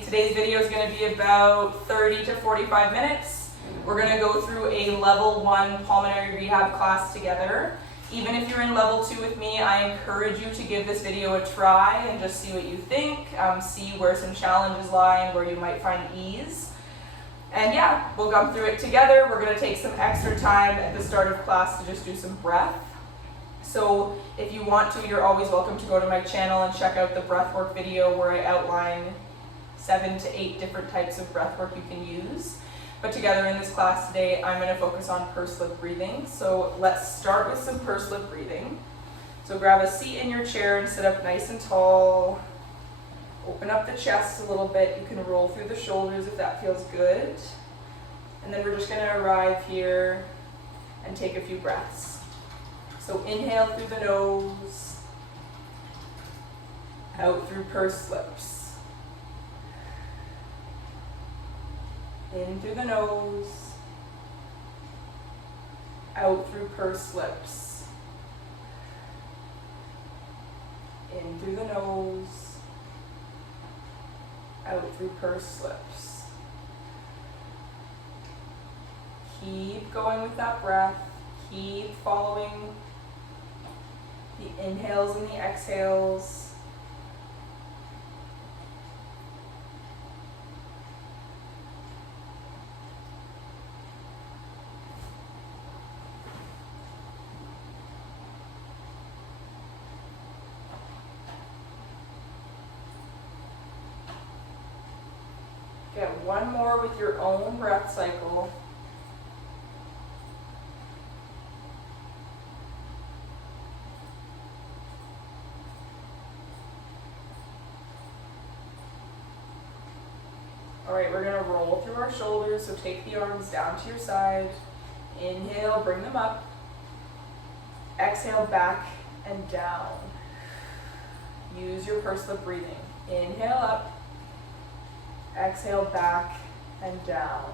Today's video is going to be about 30 to 45 minutes. We're going to go through a level 1 pulmonary rehab class together. Even if you're in level 2 with me, I encourage you to give this video a try and just see what you think, see where some challenges lie and where you might find ease. And yeah, we'll go through it together. We're going to take some extra time at the start of class to just do some breath. So if you want to, you're always welcome to go to my channel and check out the breathwork video where I outline 7 to 8 different types of breathwork you can use. But together in this class today, I'm going to focus on pursed lip breathing. So let's start with some pursed lip breathing. So grab a seat in your chair and sit up nice and tall. Open up the chest a little bit. You can roll through the shoulders if that feels good. And then we're just going to arrive here and take a few breaths. So inhale through the nose, out through pursed lips. In through the nose, out through pursed lips. In through the nose, out through pursed lips. Keep going with that breath. Keep following the inhales and the exhales. Get one more with your own breath cycle. All right, we're going to roll through our shoulders, so take the arms down to your side. Inhale, bring them up. Exhale, back and down. Use your pursed lip breathing. Inhale up. Exhale, back and down.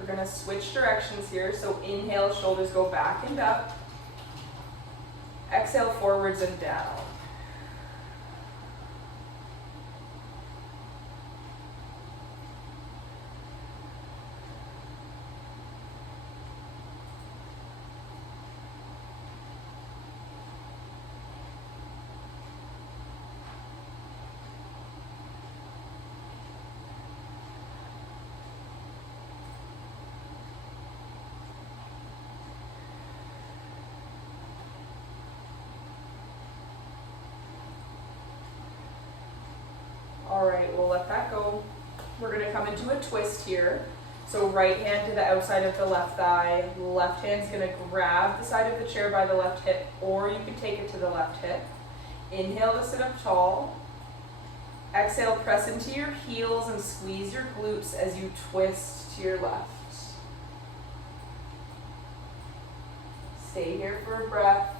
We're going to switch directions here. So inhale, shoulders go back and up. Exhale, forwards and down. All right, we'll let that go. We're going to come into a twist here. So right hand to the outside of the left thigh. Left hand's going to grab the side of the chair by the left hip, or you can take it to the left hip. Inhale to sit up tall. Exhale, press into your heels and squeeze your glutes as you twist to your left. Stay here for a breath.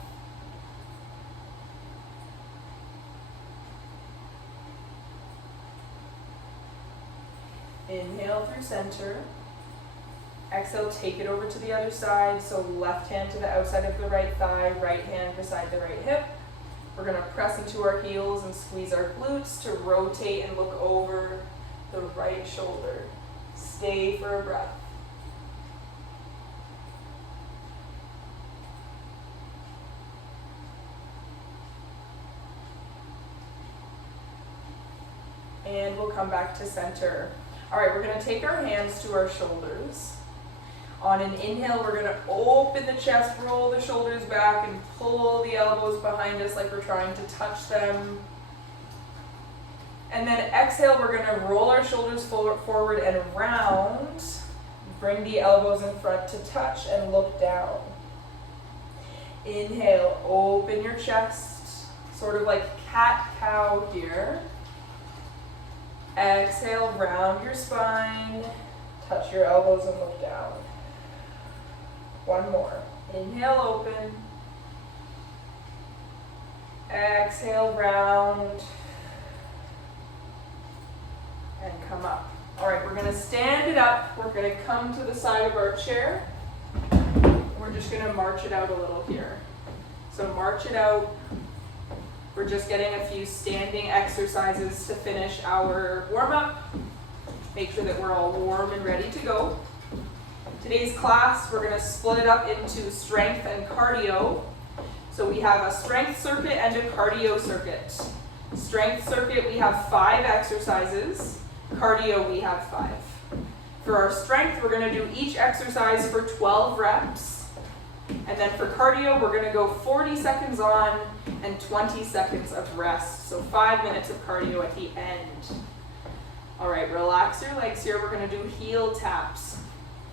Inhale through center. Exhale, take it over to the other side. So left hand to the outside of the right thigh, right hand beside the right hip. We're going to press into our heels and squeeze our glutes to rotate and look over the right shoulder. Stay for a breath. And we'll come back to center. All right, we're going to take our hands to our shoulders. On an inhale, we're going to open the chest, roll the shoulders back, and pull the elbows behind us like we're trying to touch them. And then exhale, we're going to roll our shoulders forward and round. Bring the elbows in front to touch and look down. Inhale, open your chest, sort of like cat-cow here. Exhale, round your spine, touch your elbows and look down. One more. Inhale, open. exhale, round, and come up. All right, we're gonna stand it up. We're gonna come to the side of our chair. We're just gonna march it out a little here. So march it out. We're just getting a few standing exercises to finish our warm-up. Make sure that we're all warm and ready to go. Today's class, we're gonna split it up into strength and cardio. So we have a strength circuit and a cardio circuit. Strength circuit, we have 5 exercises. Cardio, we have 5. For our strength, we're gonna do each exercise for 12 reps. And then for cardio, we're gonna go 40 seconds on and 20 seconds of rest. So 5 minutes of cardio at the end. All right, relax your legs here. We're gonna do heel taps.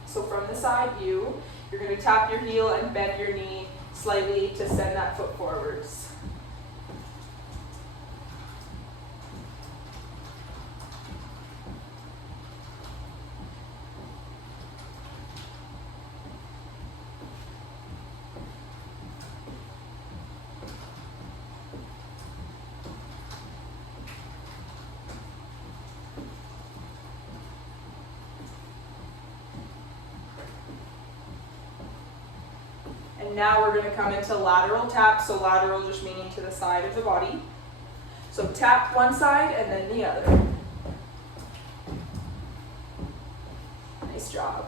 So from the side view, you're gonna tap your heel and bend your knee slightly to send that foot forwards. And now we're going to come into lateral tap, so lateral just meaning to the side of the body. So tap one side and then the other. Nice job.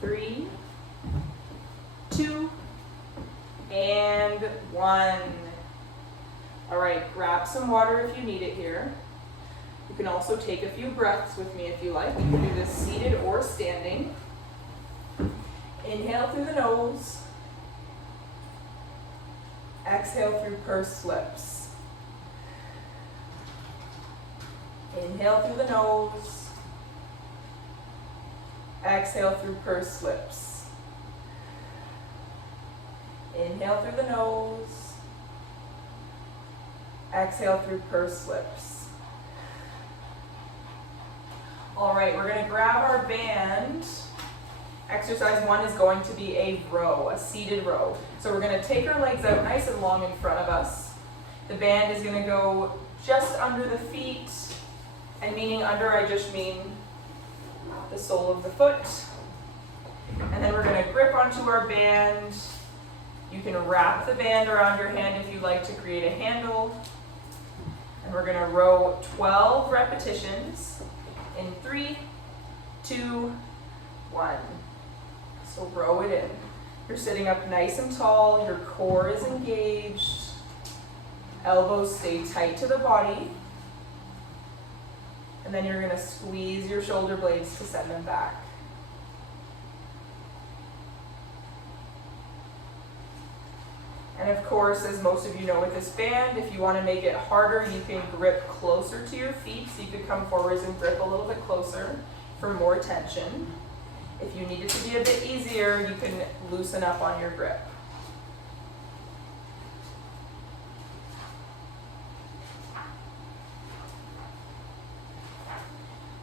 Three, 2, and 1. All right, grab some water if you need it here. You can also take a few breaths with me if you like. You can do this seated or standing. Inhale through the nose. Exhale through pursed lips. Inhale through the nose. Exhale through pursed lips. Inhale through the nose. Exhale through pursed lips. All right, we're going to grab our band. Exercise 1 is going to be a row, a seated row. So we're going to take our legs out nice and long in front of us. The band is going to go just under the feet, and meaning under, I just mean the sole of the foot. And then we're going to grip onto our band. You can wrap the band around your hand if you'd like to create a handle. And we're going to row 12 repetitions in 3, 2, 1. So row it in. You're sitting up nice and tall. Your core is engaged. Elbows stay tight to the body. And then you're going to squeeze your shoulder blades to send them back. And of course, as most of you know with this band, if you want to make it harder, you can grip closer to your feet. So you could come forwards and grip a little bit closer for more tension. If you need it to be a bit easier, you can loosen up on your grip.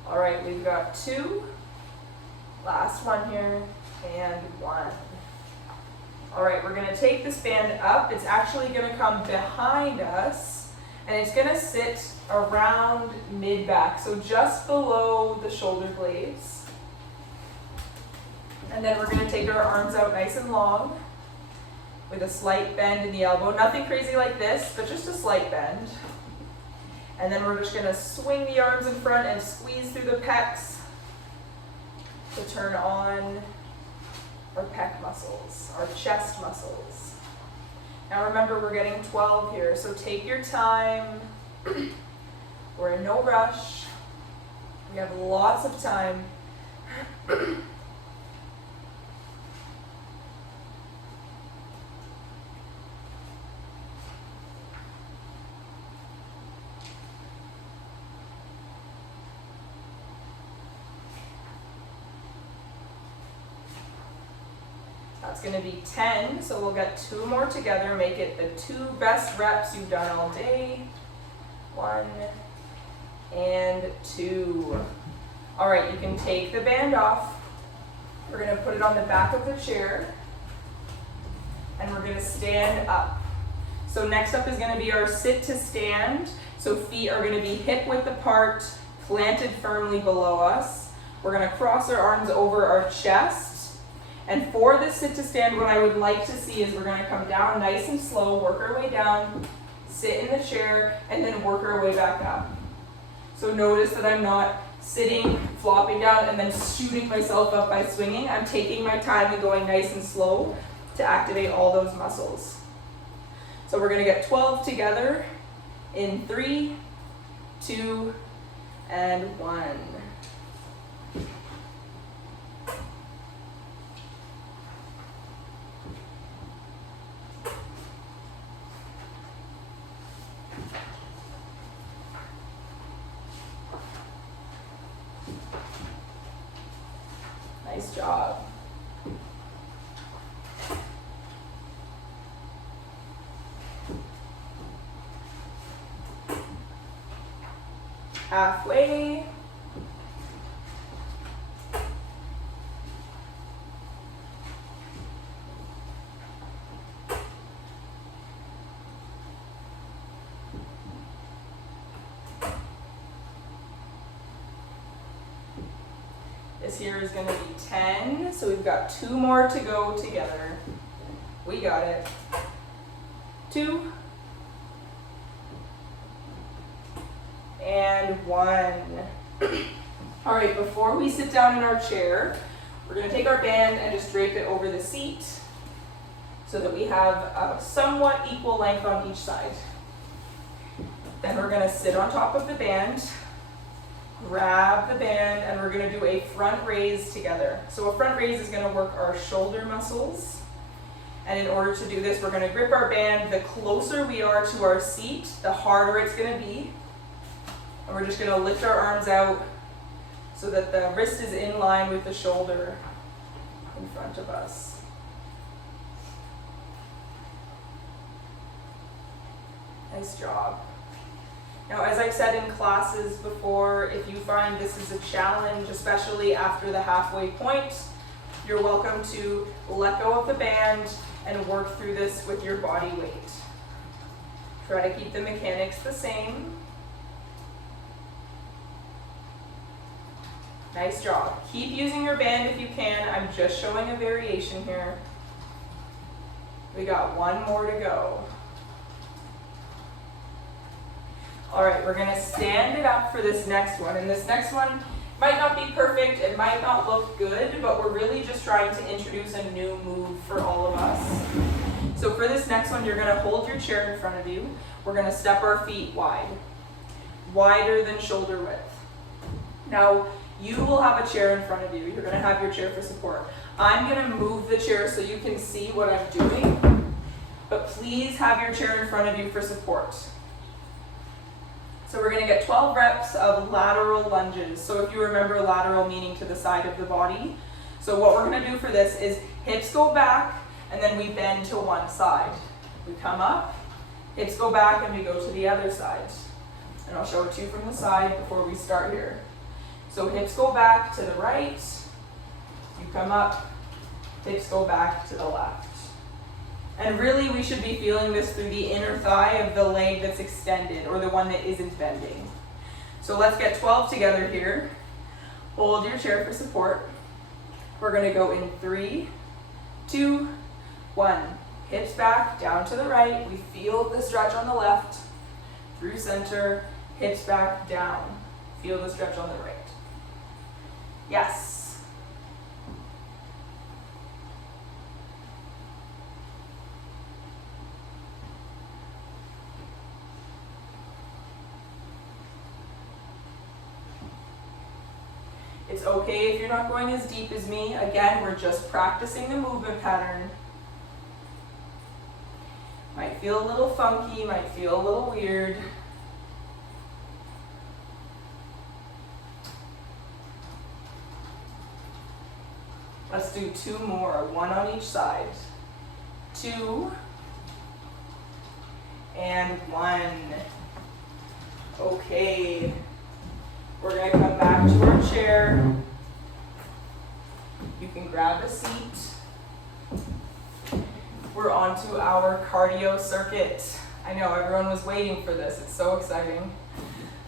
All right, we've got 2, last one here, and 1. All right, we're gonna take this band up. It's actually gonna come behind us, and it's gonna sit around mid-back, so just below the shoulder blades. And then we're gonna take our arms out nice and long with a slight bend in the elbow. Nothing crazy like this, but just a slight bend. And then we're just going to swing the arms in front and squeeze through the pecs to turn on our pec muscles, our chest muscles. Now remember, we're getting 12 here, so take your time. We're in no rush. We have lots of time. That's going to be 10, so we'll get 2 more together, make it the 2 best reps you've done all day. 1 and 2. All right, you can take the band off. We're going to put it on the back of the chair, and we're going to stand up. So next up is going to be our sit to stand. So feet are going to be hip width apart, planted firmly below us. We're going to cross our arms over our chest. And for this sit to stand, what I would like to see is we're going to come down nice and slow, work our way down, sit in the chair, and then work our way back up. So notice that I'm not sitting, flopping down, and then shooting myself up by swinging. I'm taking my time and going nice and slow to activate all those muscles. So we're going to get 12 together in 3, 2, and 1. Nice job. Halfway. This here is going to be 10, so we've got 2 more to go together. We got it. 2 and 1. All right, before we sit down in our chair, we're going to take our band and just drape it over the seat so that we have a somewhat equal length on each side. Then we're going to sit on top of the band, grab the band, and we're going to do a front raise together. So a front raise is going to work our shoulder muscles. And in order to do this, we're going to grip our band. The closer we are to our seat, the harder it's going to be. And we're just going to lift our arms out so that the wrist is in line with the shoulder in front of us. Nice job. Now, as I've said in classes before, if you find this is a challenge, especially after the halfway point, you're welcome to let go of the band and work through this with your body weight. Try to keep the mechanics the same. Nice job. Keep using your band if you can. I'm just showing a variation here. We got 1 more to go. All right, we're going to stand it up for this next one. And this next one might not be perfect, it might not look good, but we're really just trying to introduce a new move for all of us. So for this next one, you're going to hold your chair in front of you. We're going to step our feet wide, wider than shoulder width. Now, you will have a chair in front of you. You're going to have your chair for support. I'm going to move the chair so you can see what I'm doing, but please have your chair in front of you for support. So we're going to get 12 reps of lateral lunges. So if you remember, lateral meaning to the side of the body. So what we're going to do for this is hips go back and then we bend to one side. We come up, hips go back, and we go to the other side. And I'll show it to you from the side before we start here. So hips go back to the right, you come up, hips go back to the left. And really, we should be feeling this through the inner thigh of the leg that's extended, or the one that isn't bending. So let's get 12 together here. Hold your chair for support. We're going to go in 3, 2, 1. Hips back, down to the right. We feel the stretch on the left. Through center, hips back, down. Feel the stretch on the right. Yes. It's okay if you're not going as deep as me. Again, we're just practicing the movement pattern. Might feel a little funky, might feel a little weird. Let's do 2 more, 1 on each side. 2 and 1. Okay, we're going to come back to our chair. You can grab a seat. We're on to our cardio circuit. I know everyone was waiting for this. It's so exciting.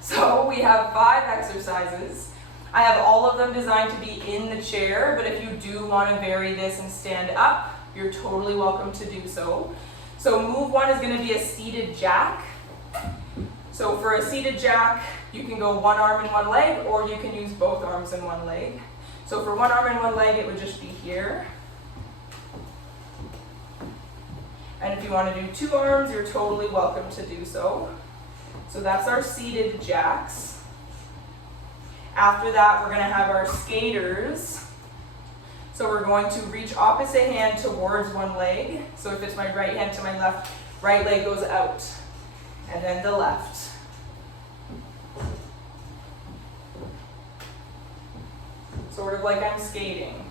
So we have 5 exercises. I have all of them designed to be in the chair, but if you do want to vary this and stand up, you're totally welcome to do so. So move 1 is going to be a seated jack. So for a seated jack, you can go 1 arm and 1 leg, or you can use both arms and 1 leg. So for 1 arm and 1 leg, it would just be here. And if you want to do 2 arms, you're totally welcome to do so. So that's our seated jacks. After that, we're going to have our skaters. So we're going to reach opposite hand towards 1 leg. So if it's my right hand to my left, right leg goes out. And then the left. Sort of like I'm skating.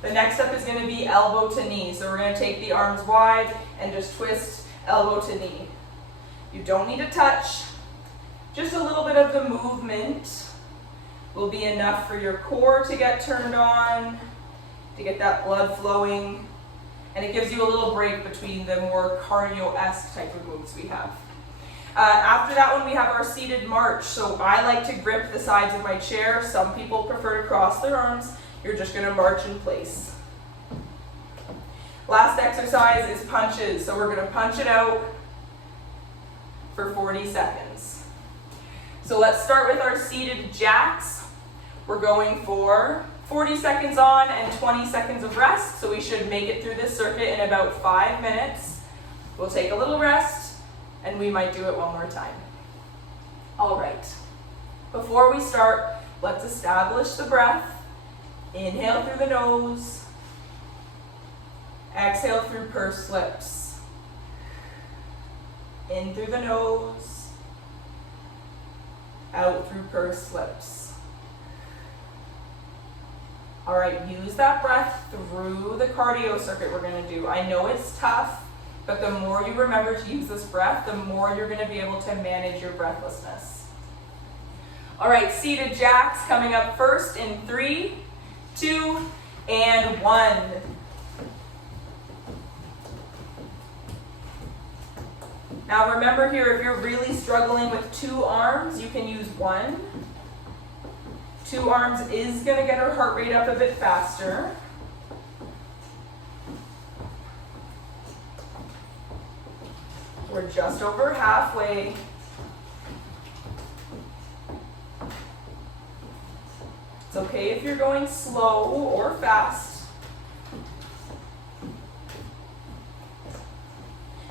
The next step is going to be elbow to knee. So we're going to take the arms wide and just twist elbow to knee. You don't need to touch. Just a little bit of the movement will be enough for your core to get turned on, to get that blood flowing, and it gives you a little break between the more cardio-esque type of moves we have. After that one, we have our seated march. So I like to grip the sides of my chair. Some people prefer to cross their arms. You're just going to march in place. Last exercise is punches. So we're going to punch it out for 40 seconds. So let's start with our seated jacks. We're going for 40 seconds on and 20 seconds of rest. So we should make it through this circuit in about 5 minutes. We'll take a little rest and we might do it one more time. All right. Before we start, let's establish the breath. Inhale through the nose. Exhale through pursed lips. In through the nose. Out through pursed lips. All right, use that breath through the cardio circuit we're going to do. I know it's tough, but the more you remember to use this breath, the more you're going to be able to manage your breathlessness. All right, seated jacks coming up first in 3, 2, and 1. Now remember here, if you're really struggling with 2 arms, you can use 1. 2 arms is going to get our heart rate up a bit faster. We're just over halfway. It's okay if you're going slow or fast.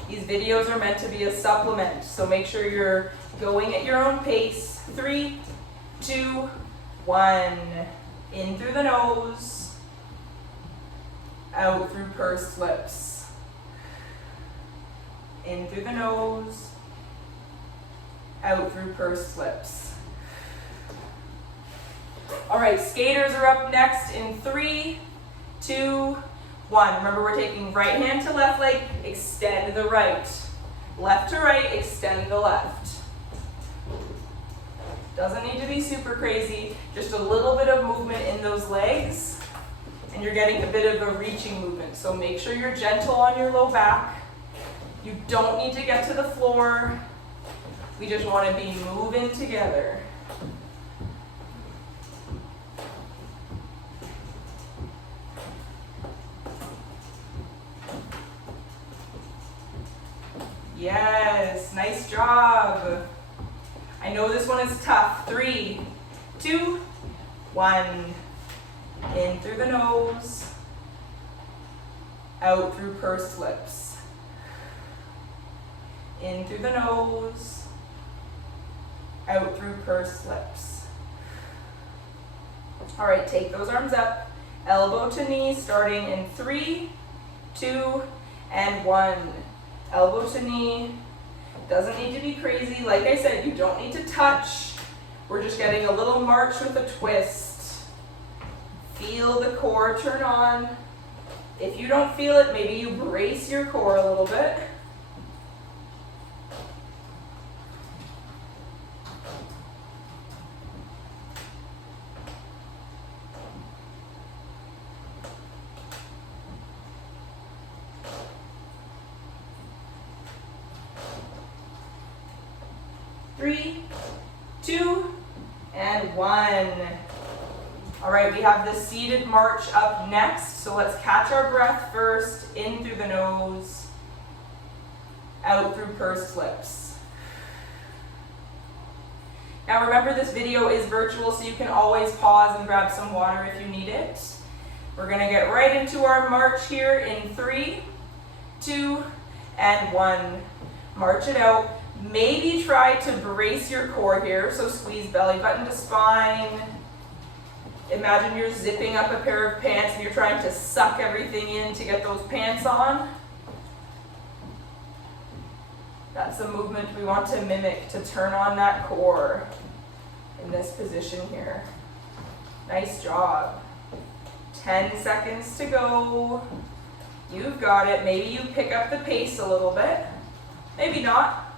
These videos are meant to be a supplement, so make sure you're going at your own pace. 3, 2, 1. In through the nose, out through pursed lips. In through the nose, out through pursed lips. All right, skaters are up next in 3, 2, 1. Remember, we're taking right hand to left leg, extend the right. Left to right, extend the left. Doesn't need to be super crazy, just a little bit of movement in those legs, and you're getting a bit of a reaching movement. So make sure you're gentle on your low back. You don't need to get to the floor. We just want to be moving together. Yes, nice job. I know this one is tough. 3, 2, 1. In through the nose, out through pursed lips. In through the nose, out through pursed lips. All right, take those arms up, elbow to knee, starting in 3, 2, and 1. Elbow to knee. Doesn't need to be crazy. Like I said, you don't need to touch. We're just getting a little march with a twist. Feel the core turn on. If you don't feel it, maybe you brace your core a little bit. Three, two, and one. All right, we have the seated march up next. So let's catch our breath first, in through the nose, out through pursed lips. Now remember, this video is virtual, so you can always pause and grab some water if you need it. We're gonna get right into our march here in 3, 2, and 1. March it out. Maybe try to brace your core here, so squeeze belly button to spine. Imagine you're zipping up a pair of pants and you're trying to suck everything in to get those pants on. That's the movement we want to mimic to turn on that core in this position here. Nice job. 10 seconds to go. You've got it. Maybe you pick up the pace a little bit. Maybe not.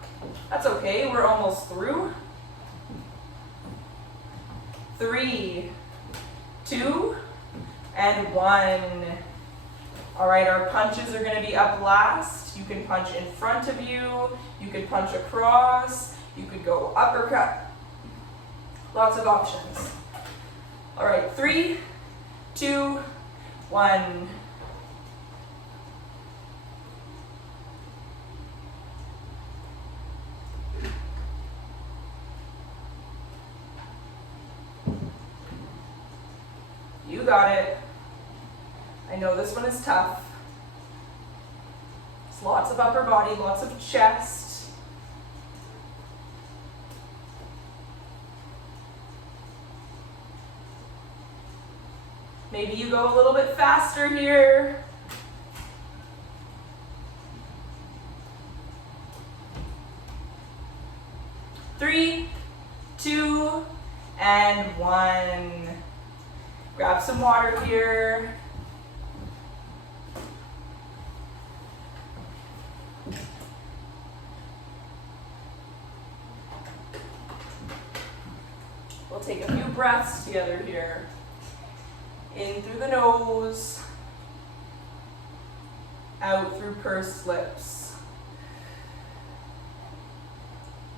That's okay, we're almost through. 3, 2, and 1. All right, our punches are going to be up last. You can punch in front of you. You could punch across. You could go uppercut. Lots of options. All right, 3, 2, 1. You got it. I know this one is tough. It's lots of upper body, lots of chest. Maybe you go a little bit faster here. Three, 2, and 1. Grab some water here. We'll take a few breaths together here. In through the nose, out through pursed lips.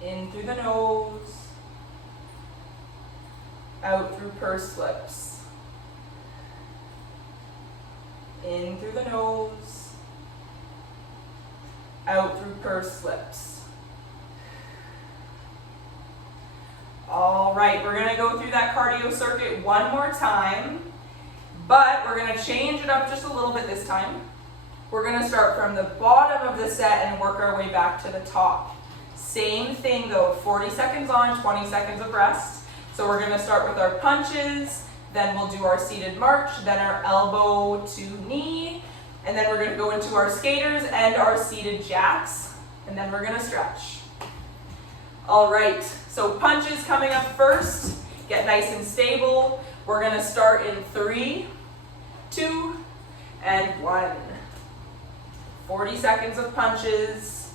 In through the nose, out through pursed lips. In through the nose, out through pursed lips. All right, we're gonna go through that cardio circuit one more time, but we're gonna change it up just a little bit this time. We're gonna start from the bottom of the set and work our way back to the top. Same thing though, 40 seconds on, 20 seconds of rest. So we're gonna start with our punches, then we'll do our seated march, then our elbow to knee, and then we're gonna go into our skaters and our seated jacks, and then we're gonna stretch. All right, so punches coming up first. Get nice and stable. We're gonna start in 3, 2, and 1. 40 seconds of punches.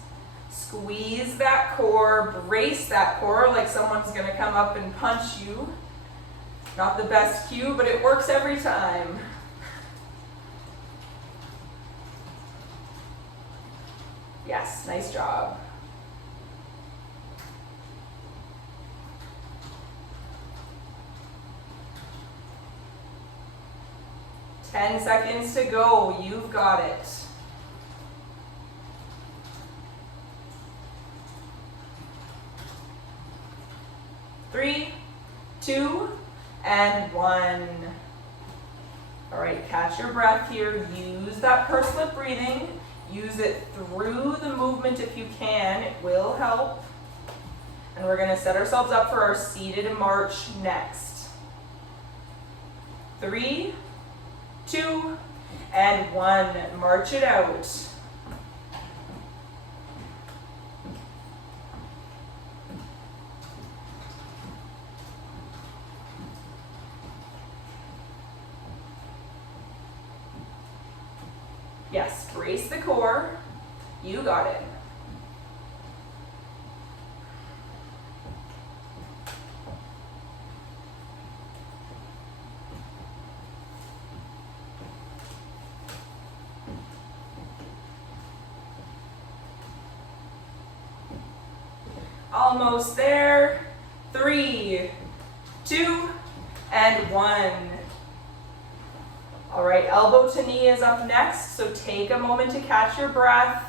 Squeeze that core, brace that core like someone's gonna come up and punch you. Not the best cue, but it works every time. Yes, nice job. Ten seconds to go. You've got it. Three, 2, and 1. All right, catch your breath here. Use that pursed lip breathing. Use it through the movement if you can. It will help. And we're gonna set ourselves up for our seated march next. 3, 2, and 1. March it out. Yes, brace the core. You got it. Almost there. 3, 2, and 1. All right, elbow to knee is up next, so take a moment to catch your breath.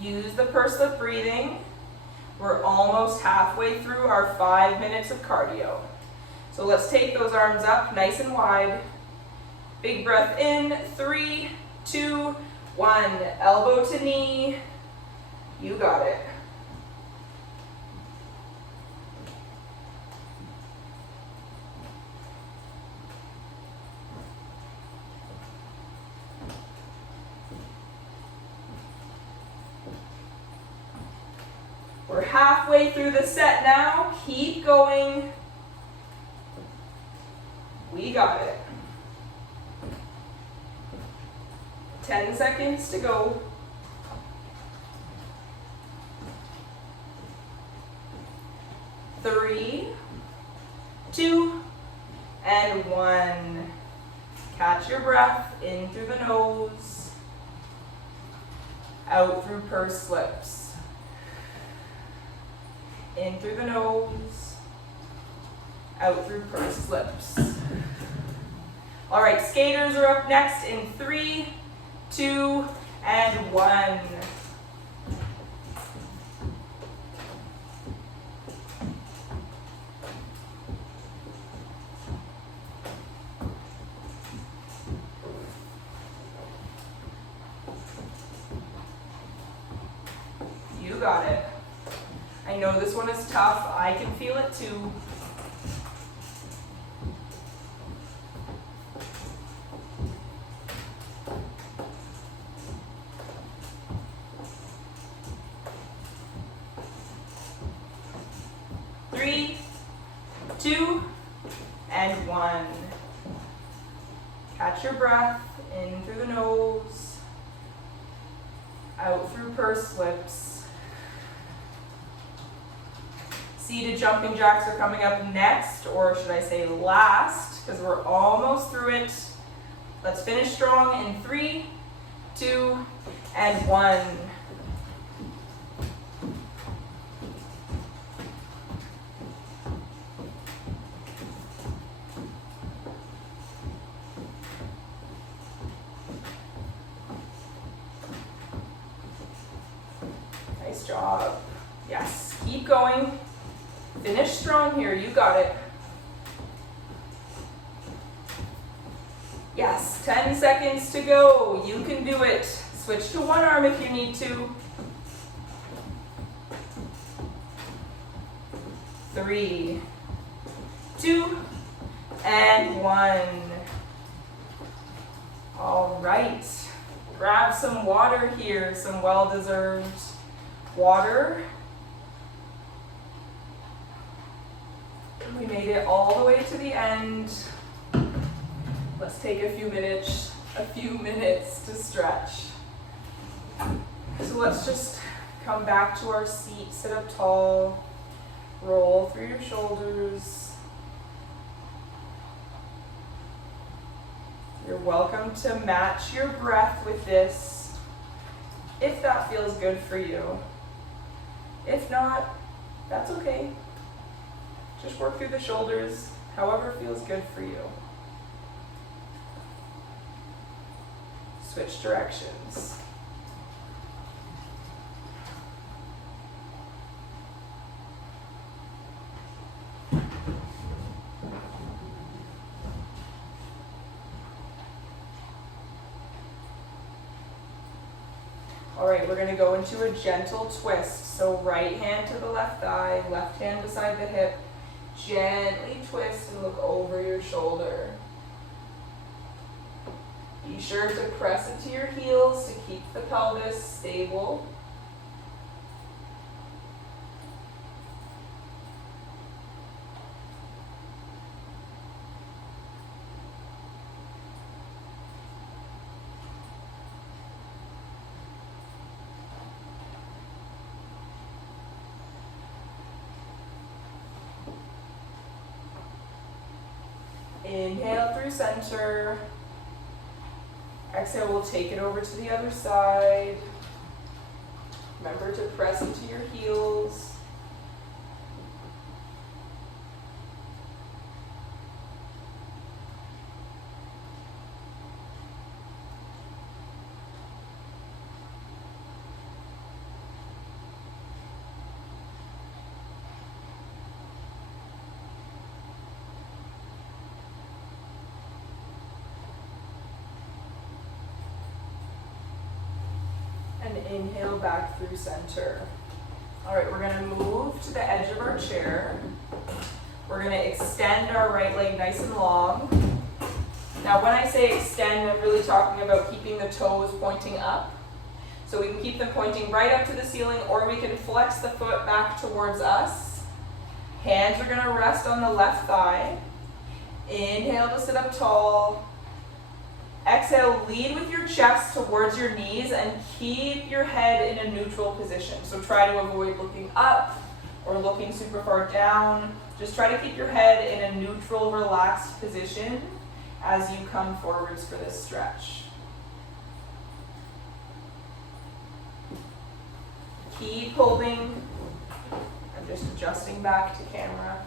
Use the pursed lip breathing. We're almost halfway through our 5 minutes of cardio. So let's take those arms up nice and wide. Big breath in, 3, 2, 1. Elbow to knee. You got it. We're halfway through the set now. Keep going. We got it. 10 seconds to go. 3, 2, and 1. Catch your breath in through the nose, out through pursed lips. In through the nose, out through pursed lips. All right, skaters are up next in 3, 2, and 1. You got it. I know this one is tough. I can feel it too. Three, 2, and 1. Catch your breath in through the nose, out through pursed lips. Seated jumping jacks are coming up next, or should I say last, because we're almost through it. Let's finish strong in 3, 2, and 1. Nice job. Yes, keep going. Finish strong here, you got it. Yes, 10 seconds to go. You can do it. Switch to one arm if you need to. 3, 2, and 1. All right, grab some water here, some well-deserved water. We made it all the way to the end. Let's take a few minutes to stretch. So let's just come back to our seat, sit up tall, roll through your shoulders. You're welcome to match your breath with this, if that feels good for you. If not, that's okay. Just work through the shoulders, however feels good for you. Switch directions. All right, we're going to go into a gentle twist. So right hand to the left thigh, left hand beside the hip. Gently twist and look over your shoulder. Be sure to press into your heels to keep the pelvis stable. Inhale through center. Exhale, we'll take it over to the other side. Remember to press into your heels. And inhale back through center. All right, we're gonna move to the edge of our chair. We're gonna extend our right leg nice and long. Now when I say extend, I'm really talking about keeping the toes pointing up. So we can keep them pointing right up to the ceiling, or we can flex the foot back towards us. Hands are gonna rest on the left thigh. Inhale to sit up tall. Exhale, lead with your chest towards your knees and keep your head in a neutral position. So try to avoid looking up or looking super far down. Just try to keep your head in a neutral, relaxed position as you come forwards for this stretch. Keep holding. I'm just adjusting back to camera.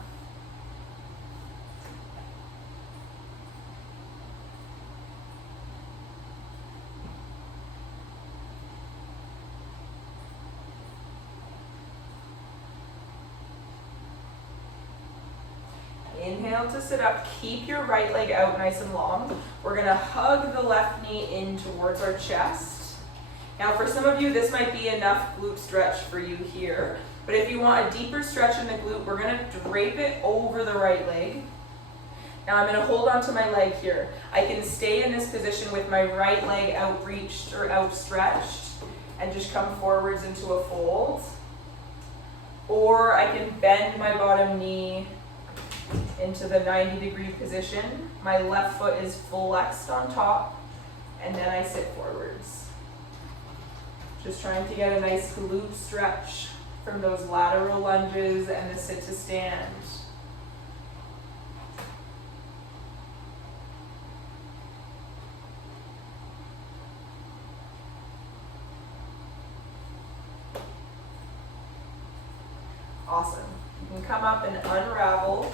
Inhale to sit up, keep your right leg out nice and long. We're gonna hug the left knee in towards our chest. Now for some of you, this might be enough glute stretch for you here, but if you want a deeper stretch in the glute, we're gonna drape it over the right leg. Now I'm gonna hold onto my leg here. I can stay in this position with my right leg outreached or outstretched and just come forwards into a fold. Or I can bend my bottom knee into the 90-degree position. My left foot is flexed on top, and then I sit forwards. Just trying to get a nice glute stretch from those lateral lunges and the sit to stand. Awesome. You can come up and unravel.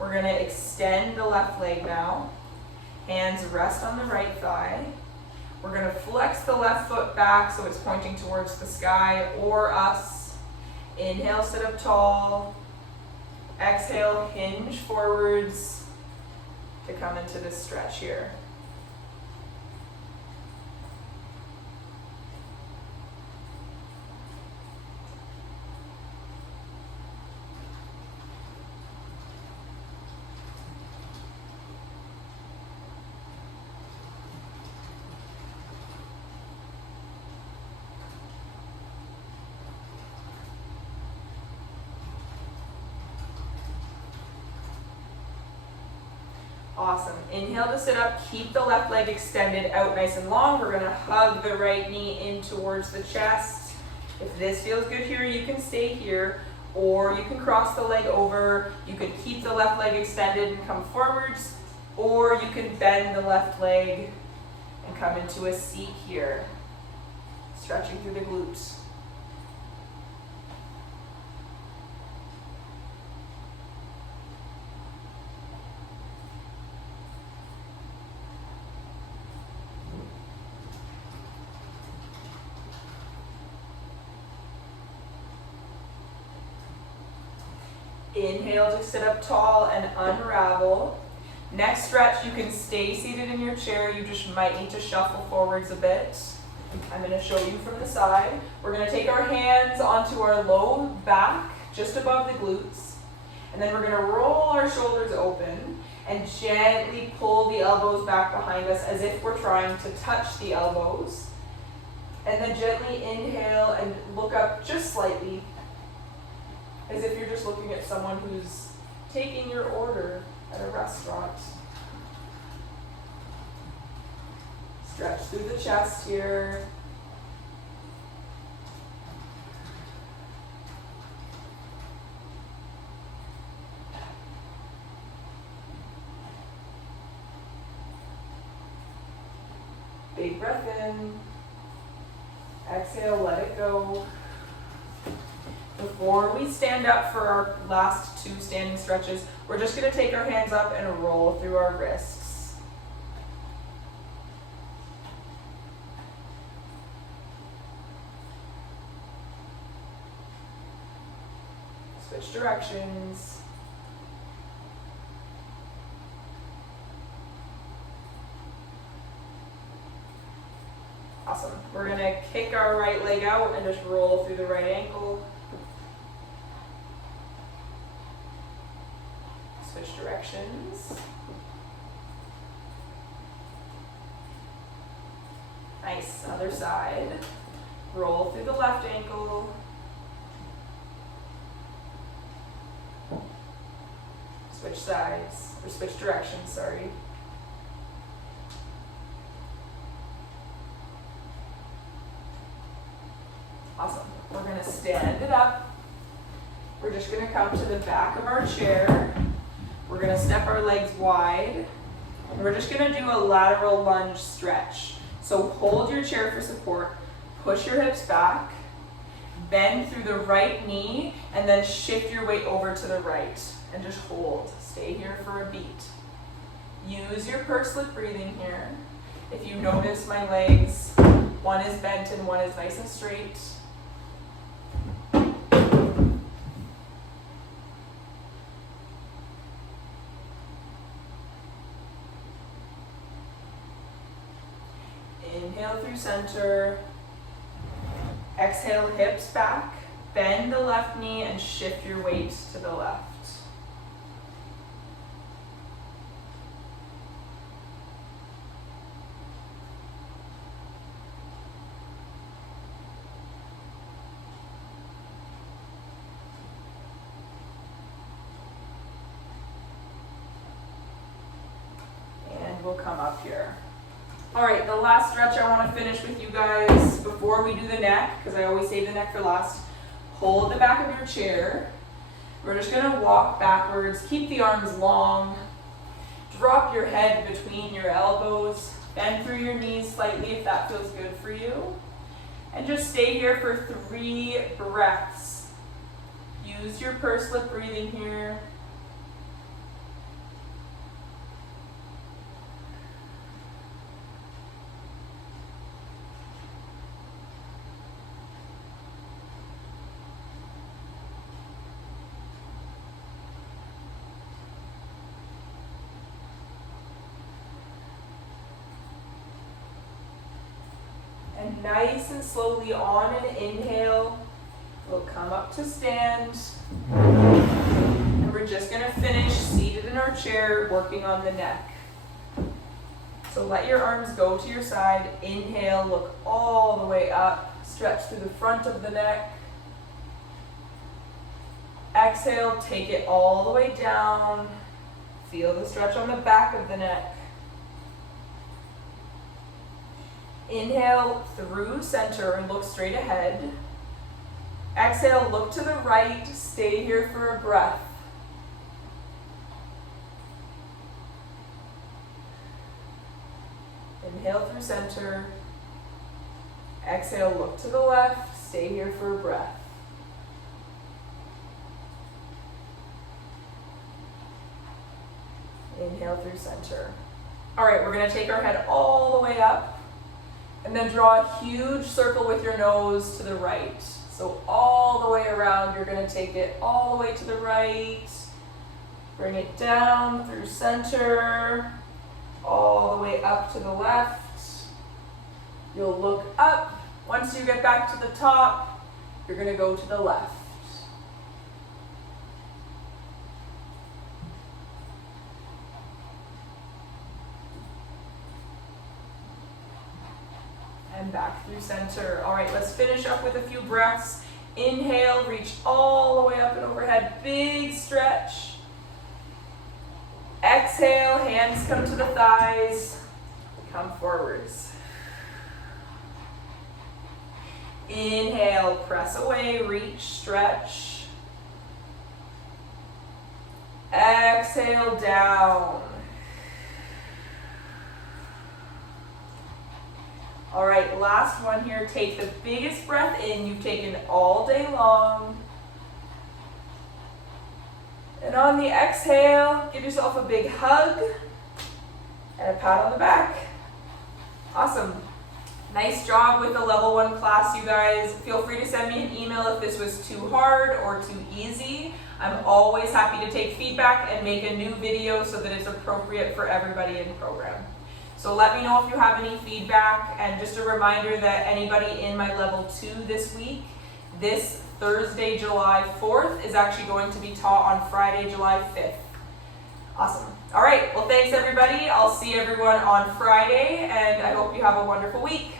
We're gonna extend the left leg now. Hands rest on the right thigh. We're gonna flex the left foot back so it's pointing towards the sky or us. Inhale, sit up tall. Exhale, hinge forwards to come into this stretch here. Awesome. Inhale to sit up, keep the left leg extended out nice and long. We're gonna hug the right knee in towards the chest. If this feels good here, you can stay here, or you can cross the leg over. You could keep the left leg extended and come forwards, or you can bend the left leg and come into a seat here, stretching through the glutes. Inhale to sit up tall and unravel. Next stretch, you can stay seated in your chair. You just might need to shuffle forwards a bit. I'm going to show you from the side. We're going to take our hands onto our low back, just above the glutes. And then we're going to roll our shoulders open and gently pull the elbows back behind us as if we're trying to touch the elbows. And then gently inhale and look up just slightly, as if you're just looking at someone who's taking your order at a restaurant. Stretch through the chest here. Big breath in. Exhale, let it go. Before we stand up for our last 2 standing stretches, we're just going to take our hands up and roll through our wrists. Switch directions. Awesome. We're going to kick our right leg out and just roll through the right ankle. Switch directions. Nice. Other side. Roll through the left ankle. Switch sides, or switch directions, sorry. Awesome. We're going to stand it up. We're just going to come to the back of our chair. We're going to step our legs wide. And we're just going to do a lateral lunge stretch. So hold your chair for support. Push your hips back. Bend through the right knee and then shift your weight over to the right. And just hold. Stay here for a beat. Use your pursed lip breathing here. If you notice my legs, one is bent and one is nice and straight. Inhale through center. Exhale, hips back. Bend the left knee and shift your weight to the left. And we'll come up here. All right, the last stretch I want to finish with you guys before we do the neck, because I always save the neck for last. Hold the back of your chair. We're just going to walk backwards. Keep the arms long. Drop your head between your elbows. Bend through your knees slightly if that feels good for you. And just stay here for 3 breaths. Use your pursed lip breathing here. And nice and slowly on an inhale, we'll come up to stand. And we're just going to finish seated in our chair, working on the neck. So let your arms go to your side. Inhale, look all the way up. Stretch through the front of the neck. Exhale, take it all the way down. Feel the stretch on the back of the neck. Inhale through center and look straight ahead. Exhale, look to the right. Stay here for a breath. Inhale through center. Exhale, look to the left. Stay here for a breath. Inhale through center. All right, we're going to take our head all the way up. And then draw a huge circle with your nose to the right. So all the way around, you're going to take it all the way to the right. Bring it down through center, all the way up to the left. You'll look up. Once you get back to the top, you're going to go to the left. And back through center. All right, let's finish up with a few breaths. Inhale, reach all the way up and overhead. Big stretch. Exhale, hands come to the thighs. Come forwards. Inhale, press away, reach, stretch. Exhale, down. All right, last one here. Take the biggest breath in you've taken all day long. And on the exhale, give yourself a big hug and a pat on the back. Awesome. Nice job with the level 1 class, you guys. Feel free to send me an email if this was too hard or too easy. I'm always happy to take feedback and make a new video so that it's appropriate for everybody in program. So let me know if you have any feedback, and just a reminder that anybody in my level 2 this week, this Thursday, July 4th is actually going to be taught on Friday, July 5th. Awesome. All right, well, thanks everybody. I'll see everyone on Friday, and I hope you have a wonderful week.